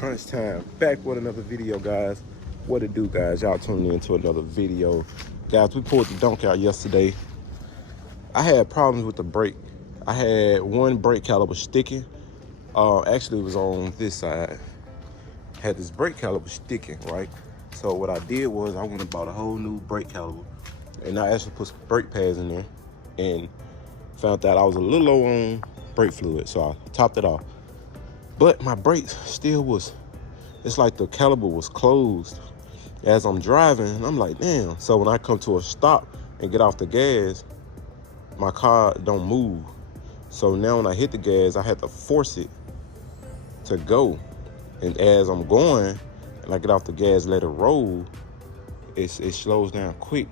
crunch time. Back with another video, guys. What it do, guys? Y'all tuning in to another video. Guys, we pulled the dunk out yesterday. I had problems with the brake. I had one brake caliper sticking. Actually, it was on this side. Had this brake caliper sticking, right? So what I did was I went and bought a whole new brake caliper. And I actually put some brake pads in there and found out I was a little low on brake fluid. So I topped it off. But my brakes still was, it's like the caliper was closed as I'm driving. And I'm like, damn. So when I come to a stop and get off the gas, my car don't move. So now when I hit the gas, I had to force it to go. And as I'm going, and I get off the gas, let it roll, it slows down quick.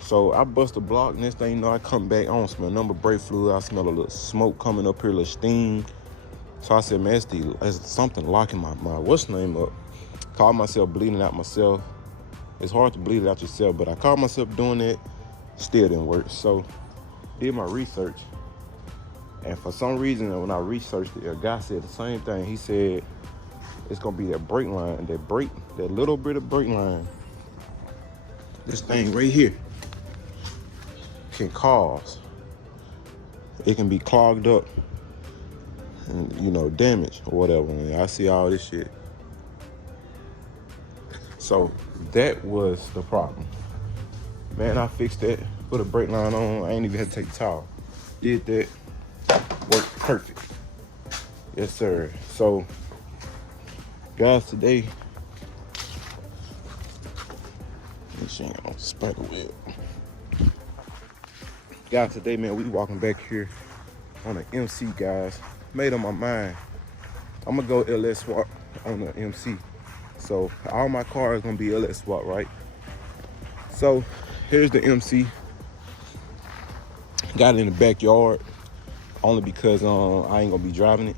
So I bust a block. Next thing you know, I come back. I don't smell number brake fluid. I smell a little smoke coming up here, a little steam. So I said, man, it's something locking my what's name up. Called myself bleeding out myself. It's hard to bleed it out yourself, but I called myself doing it. Still didn't work. So did my research. And for some reason, when I researched it, a guy said the same thing. He said it's gonna be that brake line, that little bit of brake line. This thing right here can cause. It can be clogged up and, you know, damaged or whatever. And I see all this shit. So that was the problem. Man, I fixed that, put a brake line on. I ain't even had to take the towel. Did that, worked perfect. Yes, sir. So, guys, today, she ain't got no spider web. Guys, today, man, we walking back here on an MC, guys. Made up my mind. I'm gonna go LS swap on the MC. So all my cars gonna be LS swap, right? So here's the MC. Got it in the backyard only because I ain't gonna be driving it.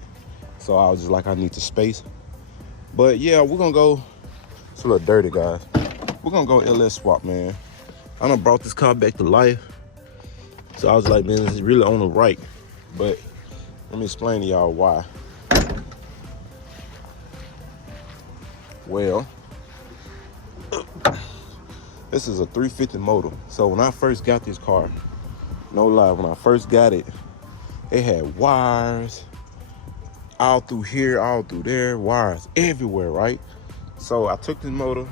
So I was just like, I need the space. But yeah, we're gonna go. It's a little dirty, guys. We're gonna go LS swap, man. I done brought this car back to life. So I was like, man, this is really on the right. But let me explain to y'all why. Well, this is a 350 motor. So when I first got this car, no lie, when I first got it, it had wires all through here, all through there, wires everywhere, right? So I took this motor,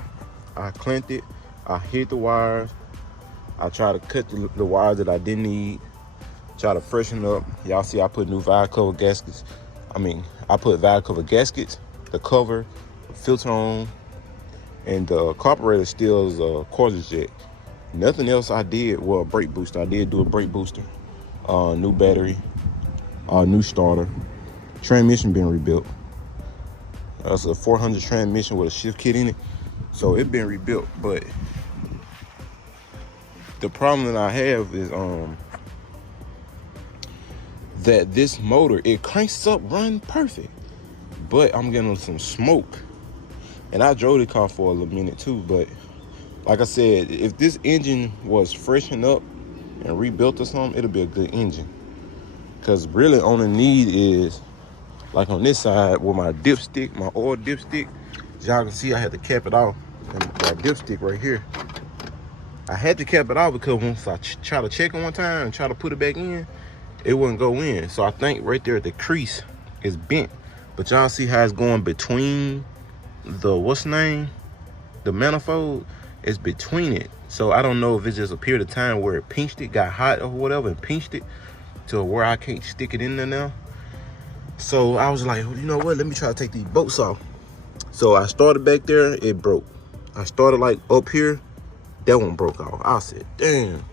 I clamped it, I hit the wires, I tried to cut the wires that I didn't need, try to freshen up. Y'all see I put new valve cover gaskets. I put valve cover gaskets, the cover, the filter on, and the carburetor still is a quarter jet. Nothing else I did. Well, a brake booster. I did do a brake booster. New battery, new starter. Transmission been rebuilt. That's a 400 transmission with a shift kit in it. So it been rebuilt, but the problem that I have is that this motor, it cranks up, run perfect, but I'm getting some smoke. And I drove the car for a little minute too, but like I said, if this engine was freshened up and rebuilt or something, it'll be a good engine. Because really on the need is, like on this side with my dipstick, my oil dipstick, as y'all can see I had to cap it off. And my dipstick right here, I had to cap it off because once I try to check it one time and try to put it back in, it wouldn't go in. So I think right there at the crease is bent. But y'all see how it's going between the, the manifold is between it. So I don't know if it's just a period of time where it pinched it, got hot or whatever, and pinched it to where I can't stick it in there now. So I was like, well, you know what? Let me try to take these bolts off. So I started back there, it broke. I started like up here, that one broke off. I said, damn.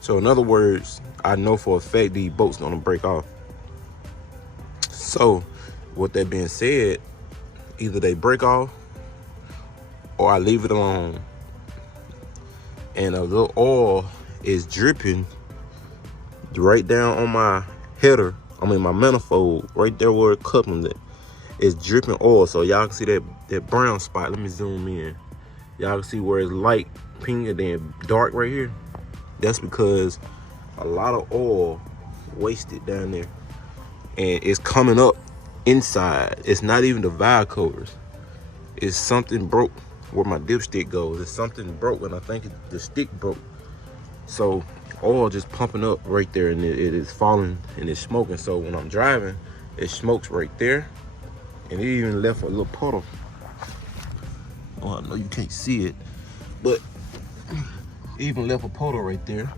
So in other words, I know for a fact these bolts gonna break off. So with that being said, either they break off or I leave it alone. And a little oil is dripping right down on my header, my manifold, right there where it coupling it. It's dripping oil. So y'all can see that brown spot. Let me zoom in. Y'all can see where it's light pink and then dark right here. That's because a lot of oil wasted down there. And it's coming up inside. It's not even the valve covers. It's something broke where my dipstick goes. It's something broke, and I think the stick broke. So oil just pumping up right there, and it is falling and it's smoking. So when I'm driving, it smokes right there, and it even left a little puddle. Oh, I know you can't see it, but it even left a puddle right there.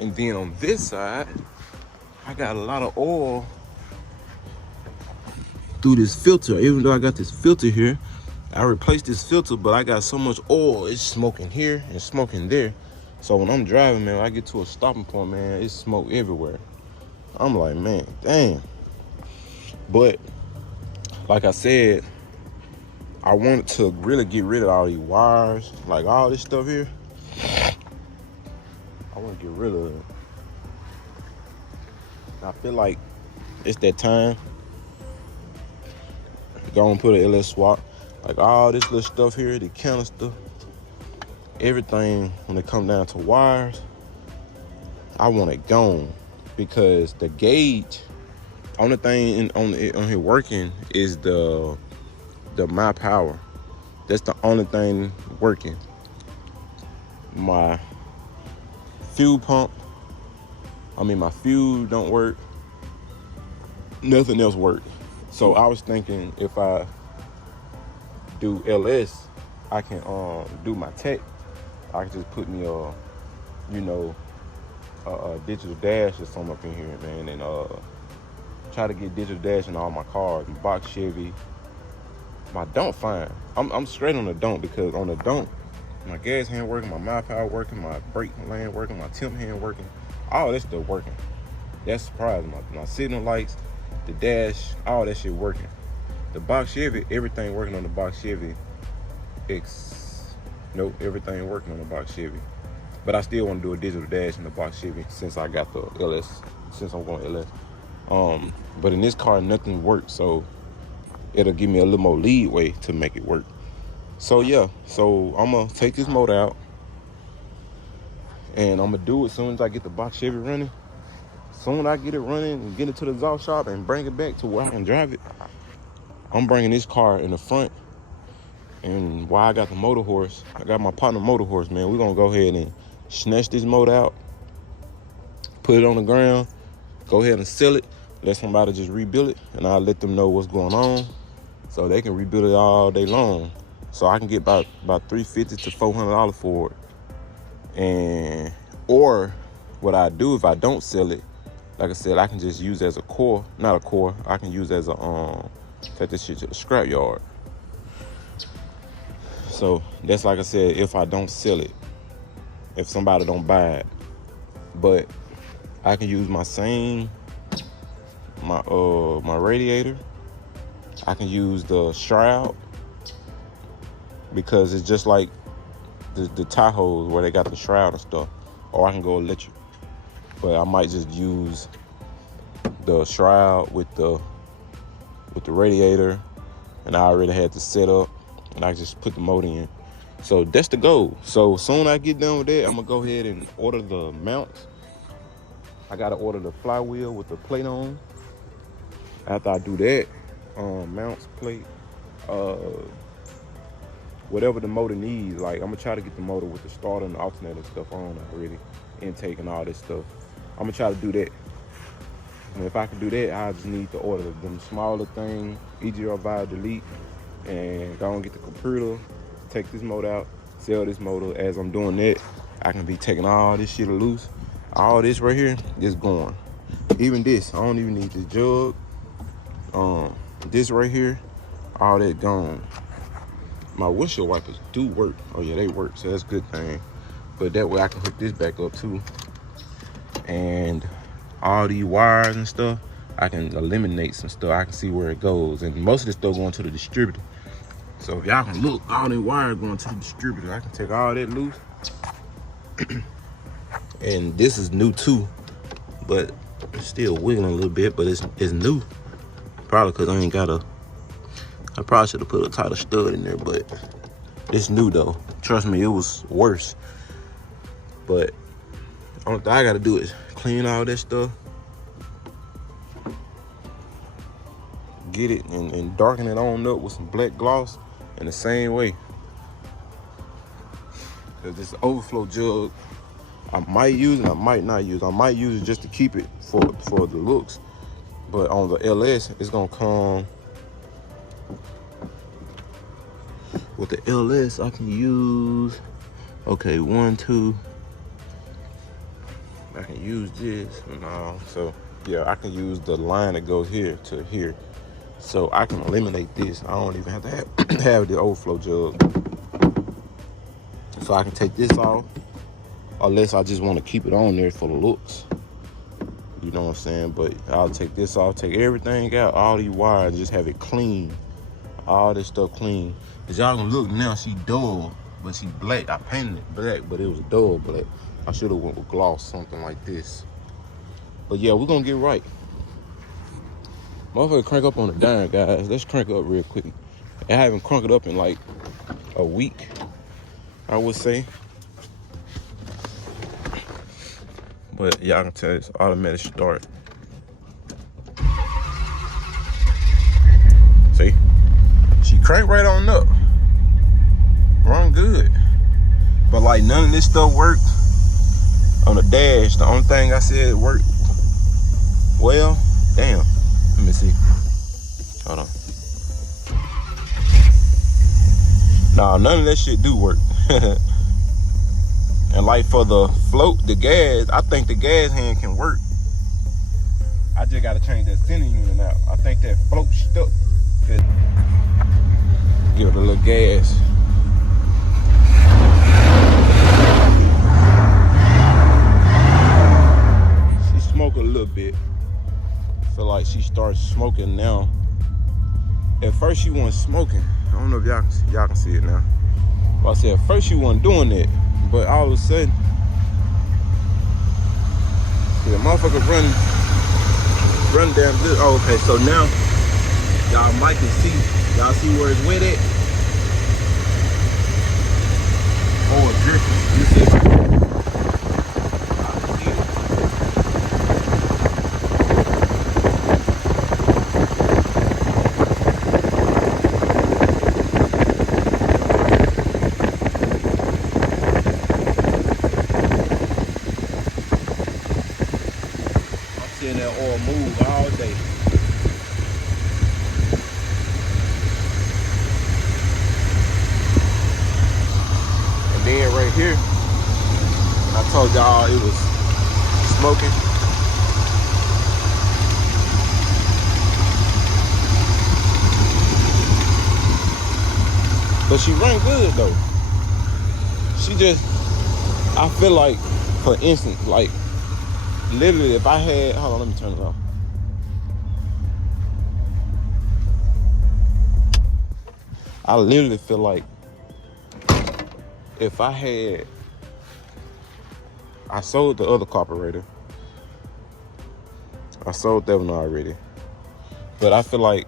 And then on this side, I got a lot of oil through this filter. Even though I got this filter here, I replaced this filter, but I got so much oil, it's smoking here and smoking there. So when I'm driving, man, when I get to a stopping point, man, it's smoke everywhere. I'm like, man, damn. But like I said, I wanted to really get rid of all these wires, like all this stuff here. I want to get rid of it. I feel like it's that time. Go and put an LS swap. Like all this little stuff here, the canister, everything when it comes down to wires, I want it gone, because the gauge, only thing on here working is the my power. That's the only thing working. My fuel pump, my fuel don't work. Nothing else works. So I was thinking if I do LS, I can do my tech. I can just put me a digital dash or something up in here, man, and try to get digital dash in all my cars. My box Chevy, my don't fine. I'm straight on the don't, because on the don't, my gas hand working, my mile power working, my brake land working, my temp hand working, all that stuff working. That's surprising. My signal lights, the dash, all that shit working. The box Chevy, everything working on the box Chevy. Nope, everything working on the box Chevy. But I still want to do a digital dash in the box Chevy since I got the LS, since I'm going LS. But in this car, nothing works, so it'll give me a little more leeway to make it work. So yeah, so I'm gonna take this motor out, and I'm gonna do it as soon as I get the box Chevy running. Soon as I get it running and get it to the exhaust shop and bring it back to where I can drive it, I'm bringing this car in the front. And while I got the motor horse, I got my partner motor horse, man, we're gonna go ahead and snatch this motor out, put it on the ground, go ahead and sell it, let somebody just rebuild it, and I'll let them know what's going on so they can rebuild it all day long. So I can get about $350 to $400 for it. And or what I do if I don't sell it, like I said, I can just use it as a core, not a core, I can use it as a take this shit to the scrap yard. So that's, like I said, if I don't sell it, if somebody don't buy it. But I can use my radiator. I can use the shroud, because it's just like the Tahoes where they got the shroud and stuff. Or I can go electric. But I might just use the shroud with the radiator, and I already had the setup, and I just put the motor in. So that's the goal. So soon I get done with that, I'm gonna go ahead and order the mounts. I gotta order the flywheel with the plate on. After I do that, mounts, plate, whatever the motor needs. Like, I'm gonna try to get the motor with the starter and the alternator and stuff on already, intake and all this stuff. I'm gonna try to do that. And if I can do that, I just need to order them smaller thing, EGR valve delete, and go and get the computer, take this motor out, sell this motor. As I'm doing that, I can be taking all this shit loose. All this right here is gone. Even this, I don't even need this jug. This right here, all that gone. My windshield wipers do work. Oh yeah, they work, so that's a good thing. But that way I can hook this back up too. And all these wires and stuff, I can eliminate some stuff. I can see where it goes. And most of this stuff going to the distributor. So if y'all can look, all the wires going to the distributor. I can take all that loose. And this is new too, but it's still wiggling a little bit, but it's new. Probably because I probably should have put a tighter stud in there, but it's new though. Trust me, it was worse. But all I gotta do is clean all that stuff, get it and darken it on up with some black gloss in the same way. Cause this overflow jug, I might use it, I might not use it. I might use it just to keep it for the looks. But on the LS, it's gonna come with the LS. I can use, okay, 1, 2. I can use this. No, so yeah, I can use the line that goes here to here. So I can eliminate this. I don't even have to have the overflow jug. So I can take this off, unless I just want to keep it on there for the looks. You know what I'm saying? But I'll take this off, take everything out, all these wires, just have it clean. All this stuff clean. Cause y'all gonna look now, she dull, but she black. I painted it black, but it was dull black. I should have went with gloss, something like this. But yeah, we're gonna get right. Motherfucker crank up on the dime, guys. Let's crank up real quick. I haven't cranked it up in like a week, I would say. But y'all can tell it's automatic start. See? She cranked right on up. Run good. But like none of this stuff worked on the dash. The only thing I said worked well, damn. Let me see. Hold on. Nah, none of that shit do work. And like for the float, the gas, I think the gas hand can work. I just gotta change that center unit out. I think that float stuck. Give it a little gas. She smoked a little bit. Feel like she starts smoking now. At first she wasn't smoking. I don't know if y'all can see it now. But I said at first she wasn't doing it. But all of a sudden, the motherfucker run down this. Oh, okay, so now y'all might can see. Y'all see where it's wet at? Oh, it's dripping. You see? That oil move all day. And then right here, I told y'all it was smoking. But she ran good though. She just, I feel like, for instance, like, literally, if I had, hold on, let me turn it off. I literally feel like if I had, I sold the other carburetor. I sold that one already. But I feel like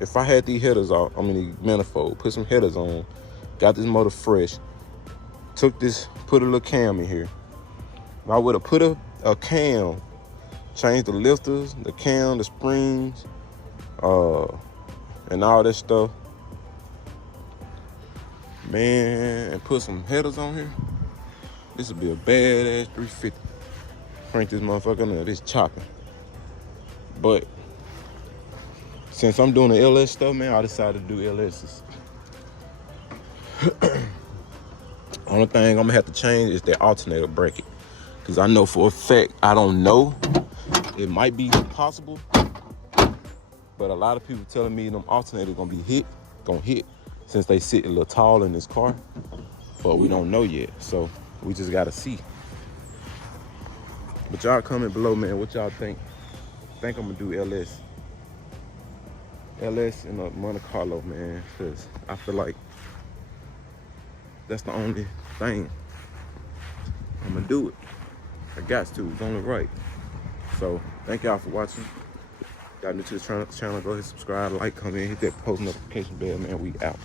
if I had these headers off, I mean the manifold, put some headers on, got this motor fresh, took this, put a little cam in here. If I would have put a cam, change the lifters, the cam, the springs, and all that stuff, man, and put some headers on here, this would be a badass 350. Crank this motherfucker up, it's chopping. But since I'm doing the LS stuff, man, I decided to do LS's. Only thing I'm gonna have to change is that alternator bracket. Cause I know for a fact, I don't know, it might be possible, but a lot of people telling me them alternators gonna hit since they sit a little tall in this car, but we don't know yet. So we just gotta see. But y'all comment below, man, what y'all think? Think I'm gonna do LS in a Monte Carlo, man, cause I feel like that's the only thing. I'm gonna do it. I got to, it's only right. So thank y'all for watching. Y'all new to the channel, go ahead, subscribe, like, comment, hit that post notification bell, man. We out.